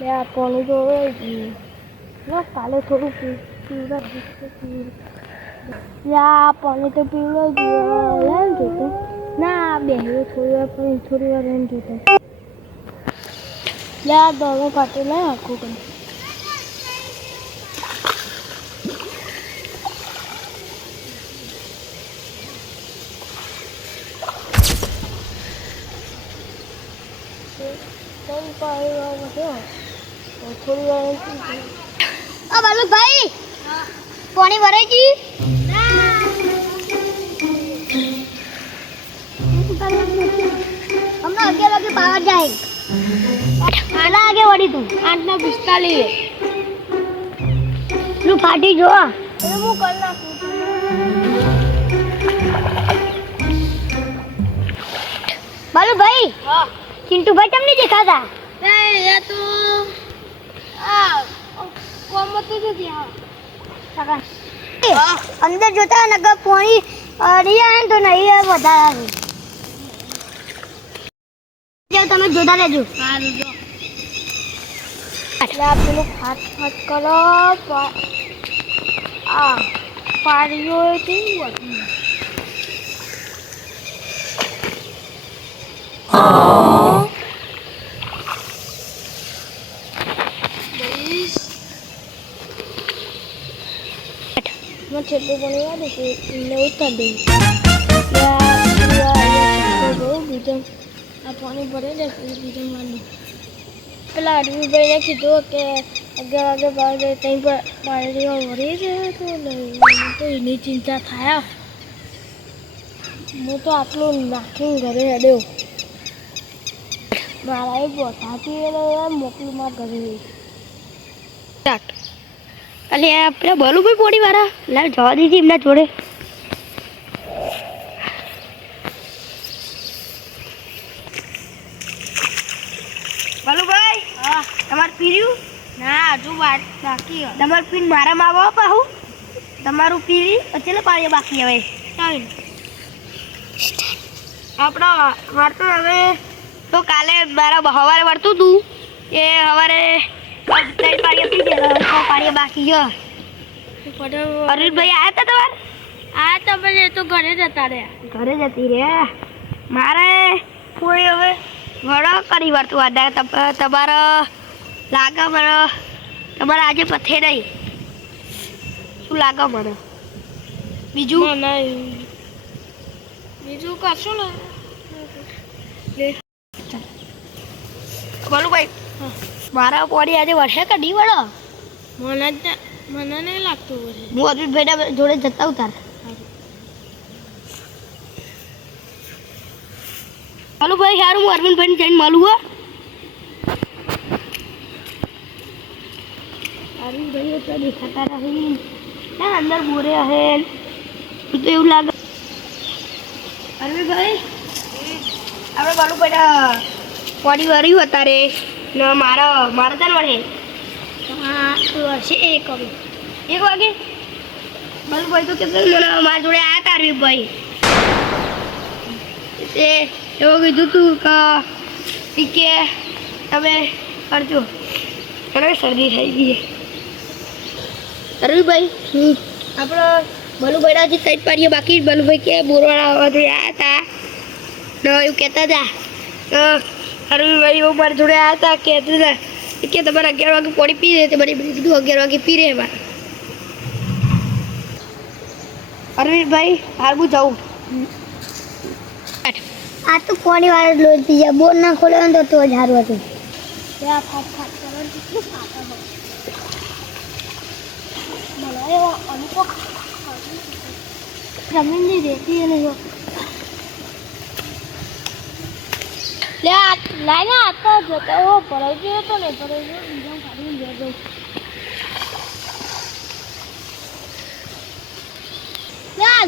Ya પાણી તો ના કાલે થોડું પીવડા યા પાણી તો પીવડા લેન જોતો ના બેહ્યો થોડી વાર એમ જોતો યા દોડો કાઢે લે આખું કરી થોડી વાર બાલુ ભાઈ પાણી ભરાઈ ગઈ હમણાં 11 વાગે પાવર જાય આના આગે વળી તું 8:45 તું ફાટી જો હું કરી નાખું બાલુ ભાઈ હા ચિંટુ ભાઈ તમને દેખાતા એ તો કોમતી જ ત્યાં અંદર જોતા નગર પાણી અડિયા ને તો નહીં વધારે તમે જોતા રહેજો સારું જો એટલે આ પેલું ફાટ કરો આ પાડીઓ કેવું હતું मैं छेटू बने याद है ने उतर दे बीजम आ पानी भरे दे बीजम वाली પેલા આદમી ભાઈને કીધું કે 11 વાગે બહાર જાય ત્યાં પર પાણી ભરી જાય તો તો એની ચિંતા થાય હું તો આટલું નાખીને ઘરે હેડ્યો મારા એ બોટાથી મોકલું મારા ઘરે અલે પેલા બાલુભાઈ પોડી વાળા લાવ જવા દીધી એમના જોડે બાલુભાઈ હા તમાર પીર્યું ના હજુ બાકી તમાર પીન મારામાં આવો પાહુ તમારું પીરી અચેલે પાણી બાકી હવે આપણો વળતો હવે તો કાલે મારા સવારે વળતું હતું એ સવારે 3 પાણી પી ગયા 6 પાણી બાકી છે અરવિંદભાઈ આવ્યા હતા તમારે આ તમે એ તો ઘરે જતા રહ્યા ઘરે જતી રે મારે કોઈ હવે વડો કરી વળતું આ તમારે લાગે મને તમારે આજે પથે નહીં શું લાગે મને બીજું બીજું કશું ને બાલુભાઈ મારા પોડી આજે વર્ષે કે નહીં વળો મને નહીં લાગતું હું અરવિંદભાઈના જોડે જતા ઉતાર બાલુભાઈ સારું હું અરવિંદભાઈને જઈને મળું હો અરવિંદભાઈ તો દેખાતા નહીં ના અંદર બોરે હે તો એવું લાગે અરવિંદભાઈ આપણે બાલુભાઈ પોડી વર્યું અત્યારે ને મારા તને વળે હા તો હશે 1 વાગે બાલુભાઈ તો કેતો મને મારા જોડે આવ્યા હતા અરવિંદભાઈ તે એવું કીધું તું કે તમે કરજો મને શરદી થઈ ગઈ અરવિંદભાઈ આપણે બાલુભાઈના જે સાઈડ પાડીએ બાકી બાલુભાઈ કે બોરવાળા જોડે આવ્યા હતા ને એવું કહેતા હતા અરવિંદભાઈ એવું મારા જોડે આવ્યા હતા કહેતા હતા કે તમારે 11 વાગે પાણી પી રહે તમારી કીધું 11 વાગે પી રહે મારે અરવિંદભાઈ હારું જાઉં આ તો પાણી વાળો લોજ પી જાય બોર ના ખોલે તો જ સારું હતું ત્યાં ફાટ કરો કેટલું ફાટા હોય મને એવો અનુભવ જમીનની રેતી અને લાઈને આ તો જતા હો ભરાઈ ગયો તો ને ભરાઈ ગયો બીજા કાઢીને લઈ જાઉં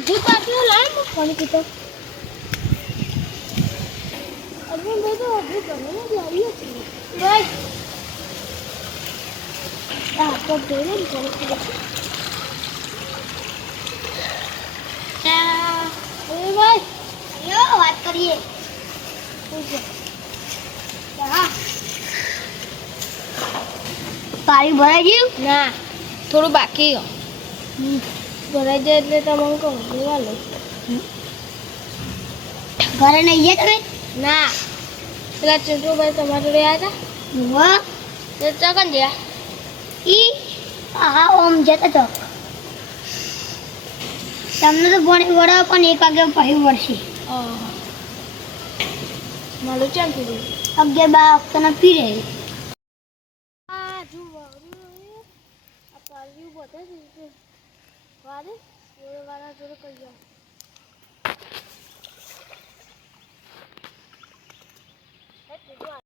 હજુ પાછું લાઈ હું ફોન કીધો અરવિંદભાઈ તો હજુ ઘરે જ લાવીએ છીએ ભાઈ આ તો જોઈને જ ફોન કીધો ભાઈ વાત કરીએ હા પાણી ભરાઈ ગયું ના થોડું બાકી હો. ભરાઈ જાય એટલે તમને કહું જોવા લો. ઘરે નહીં ગયા તમે ના પેલા ચંદ્રુભાઈ તમારા જોડે આવ્યા વાહ હતા તો ચોકન ગયા. ઈ હા ઓમ જતો તો તમને તો પાણી વળાવ પણ 1 વાગે પાણી વળશે મારું ચાલ કીધું 11-12 પી રહે આ જો વાળું આ પાડ્યું બધા જ વારે જોડે વાળા જોડે કરી જાઓ.